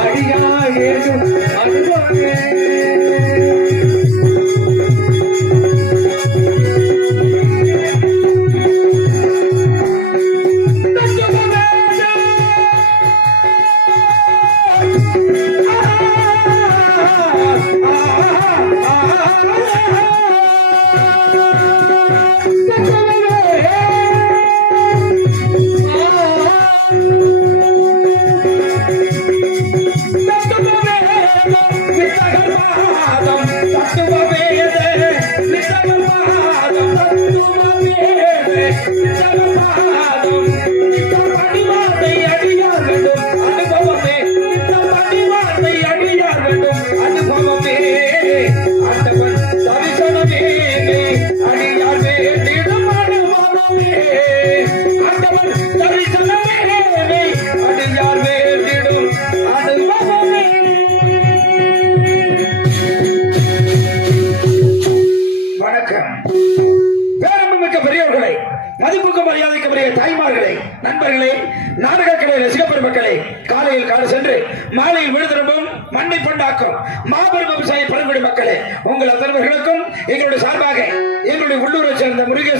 அடியார் வேண்டும் அனுபவமே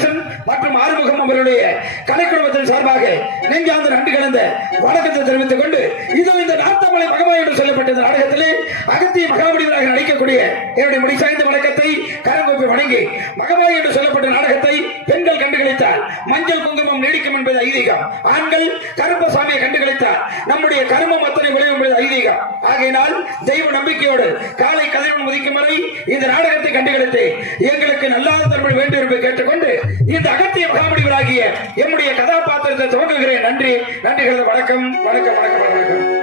சேர்ந்த மற்றும் ஆறுமுகம் அவர்களுடைய கலைக்குழுமத்தின் சார்பாக நெஞ்சார்ந்த நன்றி கலந்த வணக்கத்தை தெரிவித்துக் கொண்டு இது இந்த நாத்தமலை மகமாய் என்று சொல்லப்பட்ட இந்த நாடகத்திலே அகத்திய மகாபடிகளாக நடிக்கக்கூடிய என்னுடைய முடிசாய்ந்த வணக்கத்தை கரங்கோப்பி வணங்கி மகமாய் என்று சொல்லப்பட்ட நாடகத்தை பெண்கள் கண்டுகளித்தால் மஞ்சள் குங்குமம் நீடிக்கும் என்பது ஐதீகம். ஆண்கள் கருப்பசாமியை கண்டுகளித்தால் நம்முடைய கருமம் அத்தனை விளைவு என்பது ஐதீகம். ஆகையினால் தெய்வ நம்பிக்கையோடு காலை கதிரவன் முதிக்கும் வரை இந்த நாடகத்தை கண்டுகளித்து எங்களுக்கு நல்லாத தமிழ் வேண்டும் என்று கேட்டுக்கொண்டு இந்த அகத்திய மகாபடிகளாகிய என்னுடைய கதாபாத்திரத்தை துவங்குகிறேன். நன்றி. நன்றி வணக்கம். வணக்கம் வணக்கம் வணக்கம்.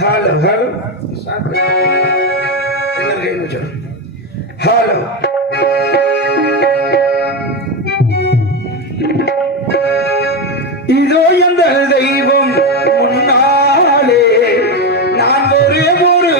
Hello hello. ஹலோ. இதோ எந்த தெய்வம் முன்னாலே நான் ஒரே ஒரு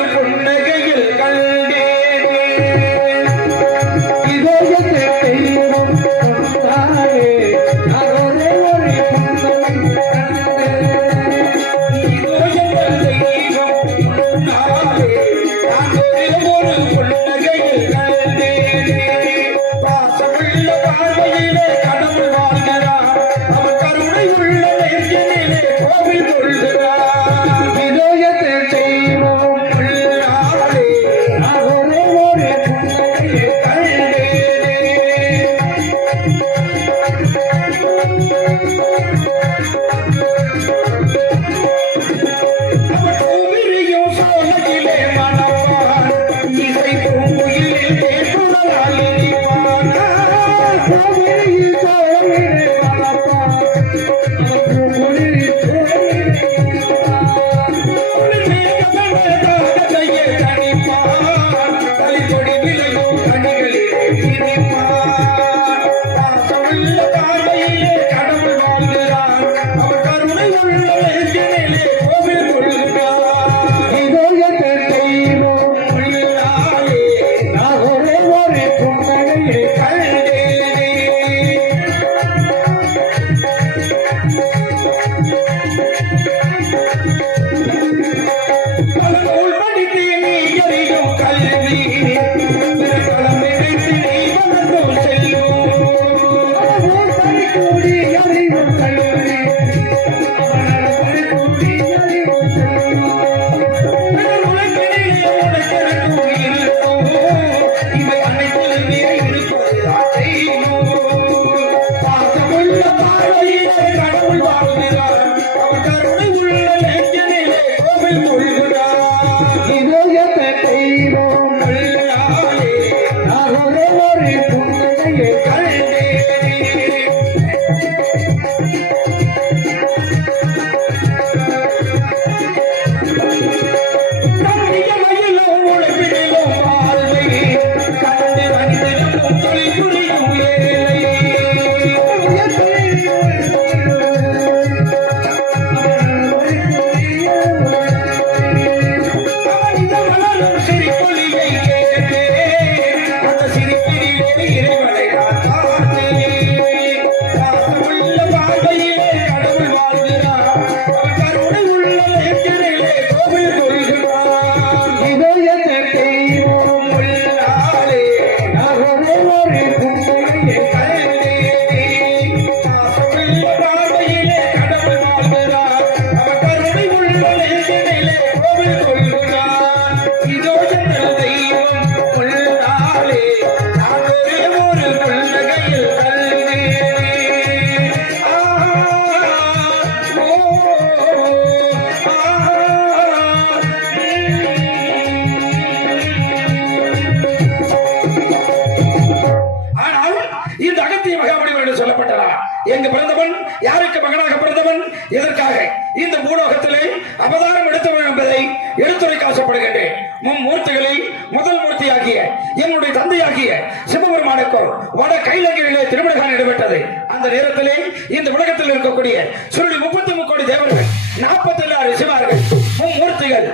எங்கு பிறந்தவன் யாருக்கு மகனாக பிறந்தவன்? எதற்காக? இந்த பூலோகத்திலே அவதாரம் எடுத்தவன் என்பதை எடுத்துரைக்க ஆசைப்படுகின்றேன் மும்மூர்த்திகளில் முதல் மூர்த்தியாகிய என்னுடைய தந்தையாகிய சிவபெருமானுக்கு வட கைலகிரிலே திருமணகான் நடைபெற்றது. அந்த நேரத்திலே இந்த உலகத்தில் இருக்கக்கூடிய சுருளி முப்பத்தி முக்கோடி தேவர்கள் நாற்பத்தி ஆறு சிவார்கள் மும்மூர்த்திகள்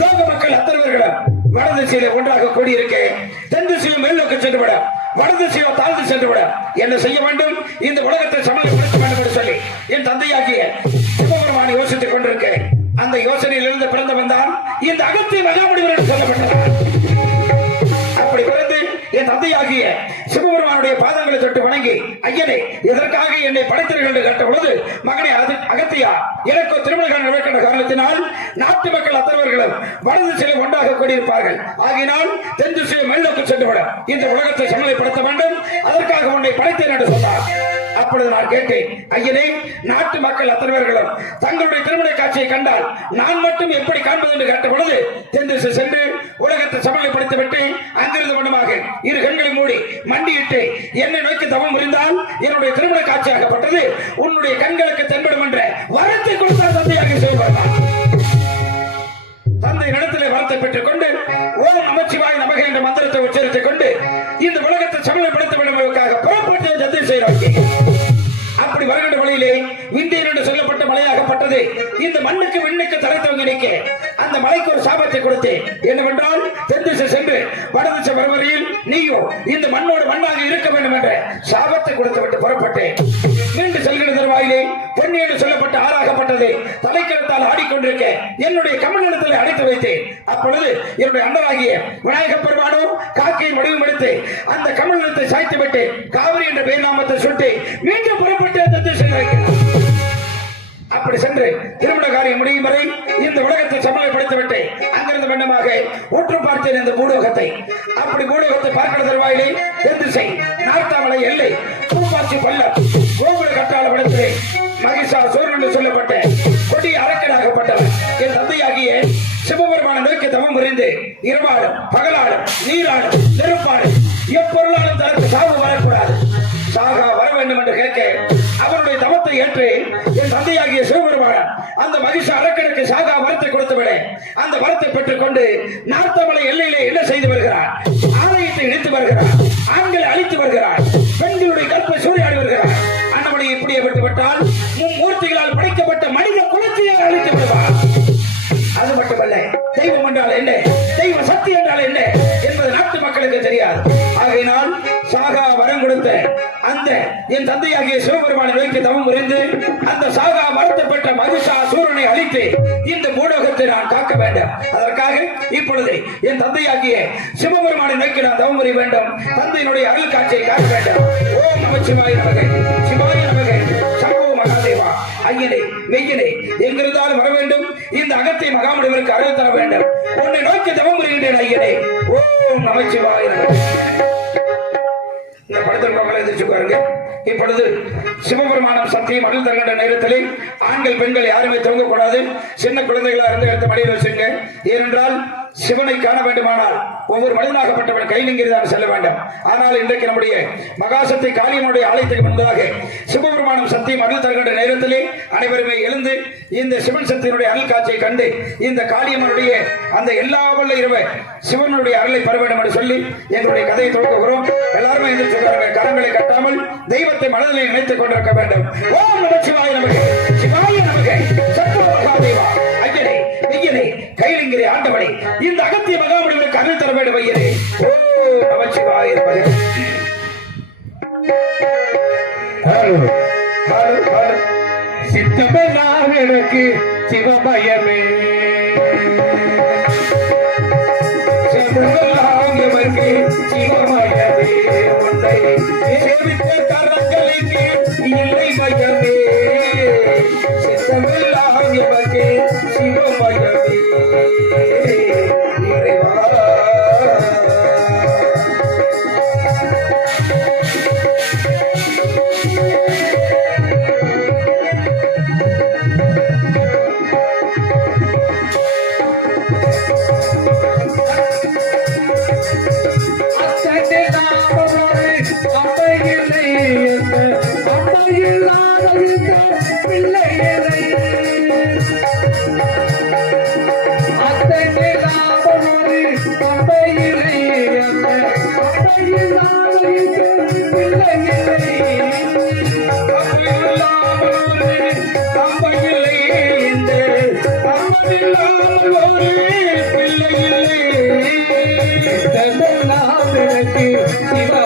லோக மக்கள் அத்தனைவர்களும் வடதிசையில ஒன்றாக கூடியிருக்க தென் திசையும் மேல்நோக்கி சென்றுவிட வடதிசையோ வட தாழ்ந்து சென்று விட என்ன செய்ய வேண்டும்? இந்த உலகத்தை சமாளிப்படுத்த வேண்டும் என்று சொல்லி என் தந்தையாகிய சிவபெருமான் யோசித்துக் கொண்டிருக்கேன் அந்த யோசனையிலிருந்து பிறந்தவன் தான் இந்த அகத்தை மகாமுடிவர் என்று சொல்லப்பட்டது அப்படி பிறந்து என் தந்தையாகிய சிவபெருமானுடைய பாத தொட்டு வணங்கி ஐயனே எதற்காக என்னை படைத்தீர்கள் என்று கேட்ட பொழுது மகனே அது அகத்தியா எனக்கு திருமணம் நடக்கின்ற காரணத்தினால் நாட்டு மக்கள் அத்தவர்களும் வலது சிலை ஒன்றாக கூடியிருப்பார்கள். ஆகினால் தென் திசையை மேல்நோக்கி சென்றுவிடும் இந்த உலகத்தை சமநிலைப்படுத்த வேண்டும். அதற்காக உன்னை படைத்தேன் என்று சொன்னார். அப்பொழுது நான் கேட்டேன் ஐயனே நாட்டு மக்கள் அத்தனைவர்களும் தங்களுடைய திருமண காட்சியை கண்டால் நான் மட்டும் எப்படி காண்பது? என்று கேட்ட பொழுது சென்று உலகத்தை சமநிலைப்படுத்தி விட்டு அங்கிருந்து மண்டமாக இரு கண்களை மூடி மண்டியிட்டு என்னை நோக்கி தவம் புரிந்தால் என்னுடைய திருமண காட்சியாகப்பட்டது. உன்னுடைய கண்களுக்கு தென்படும் என்ற வரத்தை கொடுத்தால் தந்தையாக செய்வார்கள் தந்தை இடத்திலே வரத்தை பெற்றுக் கொண்டு ஓம் நமச்சிவாய் நமக என்ற மந்திரத்தை உச்சரித்துக் கொண்டு இந்த உலகத்தை சமநிலைப்படுத்த பட்டது இந்த மண்ணுக்கு விண்ணுக்கு தலை தவங்கி நிற்க. அந்த மலைக்கு ஒரு சாபத்தை கொடுத்தேன். என்னவென்றால் தென்திசை சென்று வடதிசை வருவரையில் நீயோ இந்த மண்ணோடு மண்ணாக இருக்க வேண்டும் என்ற சாபத்தை கொடுத்து விட்டு புறப்பட்டேன். மீண்டும் செல்கிற தருவாயிலே பொன்னி என்று சொல்லப்பட்டு ஆறாகப்பட்டது தலைக்கரத்தால் ஆடிக்கொண்டிருக்க என்னுடைய கமண்டலத்தில் அடைத்து வைத்தேன். அப்பொழுது என்னுடைய அண்டராகிய விநாயக பெருமானோ காக்கையின் வடிவம் எடுத்து அந்த கமண்டலத்தை சாய்த்து விட்டு காவிரி என்ற பெயர் நாமத்தை சுட்டு மீண்டும் புறப்பட்டு அந்த திசை வைக்கிறார் அப்படி சென்று திருமண காரியம் முடியும் வரை இந்த உலகத்தை சமநிலைப்படுத்திவிட்டு அங்கிருந்து வண்ணமாக உற்று பார்த்தேன் இந்த பூடோகத்தை அப்படி பூடோகத்தை பார்க்கிற தருவாயிலே தென் திசை நார்த்தாமலை எல்லை பூப்பாச்சி பள்ளம் கோகுல கட்டாள விடத்திலே மகிஷா சூரன் சொல்லப்பட்ட கொடி அரக்கனாகப்பட்டவன். என் தந்தையாகிய சிவபெருமான நோக்கி தவம் புரிந்து இரவாடும் பகலாடும் நீராடும் நெருப்பாடும் எப்பொருளாலும் தனக்கு சாவு வர அந்த வரத்தை பெற்றுக்கொண்டு நார்த்தமலை எல்லையிலே என்ன செய்து வருகிறார்? ஆலயத்தை இணைத்து வருகிறார். ஆண்களை அழித்து வருகிறார். என் தந்தையாகிய சிவபெருமானை நோக்கி தவம் புரிந்து அந்த சாகா மரத்தப்பட்ட மகிஷா சூரனை அழித்து இந்த மூடகத்தை நான் காக்க வேண்டும். அதற்காக இப்பொழுது என் தந்தையாகிய சிவபெருமானை நோக்கி நான் தவம் புரிய வேண்டும். தந்தையினுடைய அருள் காட்சியை காக்க வேண்டும். ஓம் நமச்சிவாய் நமக. சிவாய நமக. சம்பவ மகாதேவா. ஐயனே மெய்யனே எங்கிருந்தாலும் வர வேண்டும். இந்த அகத்தை மகாமுடிவருக்கு அருள் தர வேண்டும். உன்னை நோக்கி தவம் புரிகின்றேன் ஐயனே. ஓம் நமச்சிவாய் நமக. இந்த படத்தில் மக்களை எதிர்த்து பாருங்க. இப்பொழுது சிவபெருமானம் சத்தியம் அருள் தருகின்ற நேரத்தில் ஆண்கள் பெண்கள் யாருமே தூங்கக்கூடாது. சின்ன குழந்தைகளா இருந்து எடுத்து மடியில் வச்சுங்க ஏனென்றால் சிவனை காண வேண்டுமானால் ஒவ்வொரு மனிதனாகப்பட்டவன் கைலிங்கிரிதான் செல்ல வேண்டும். ஆனால் இன்றைக்கு நம்முடைய மகாசக்தி காளியனுடைய ஆலயத்துக்கு முன்பதாக சிவபெருமானம் சத்தியம் அருள் தருகின்ற நேரத்திலே அனைவருமே எழுந்து இந்த சிவன் சக்தியினுடைய அருள் காட்சியை கண்டு இந்த காளியம்மனுடைய அந்த எல்லா வல்ல இரவு சிவனுடைய அருளை பெற வேண்டும் என்று சொல்லி எங்களுடைய கதையை தொடங்குகிறோம் எல்லாருமே எந்திரிச்சு கரங்களை கட்டாமல் தெய்வத்தை மனதிலே நினைத்துக் கொண்டிருக்க வேண்டும். ஓம் But yeah. பிள்ளை இல்லை தந்தனா எனக்கு சிவா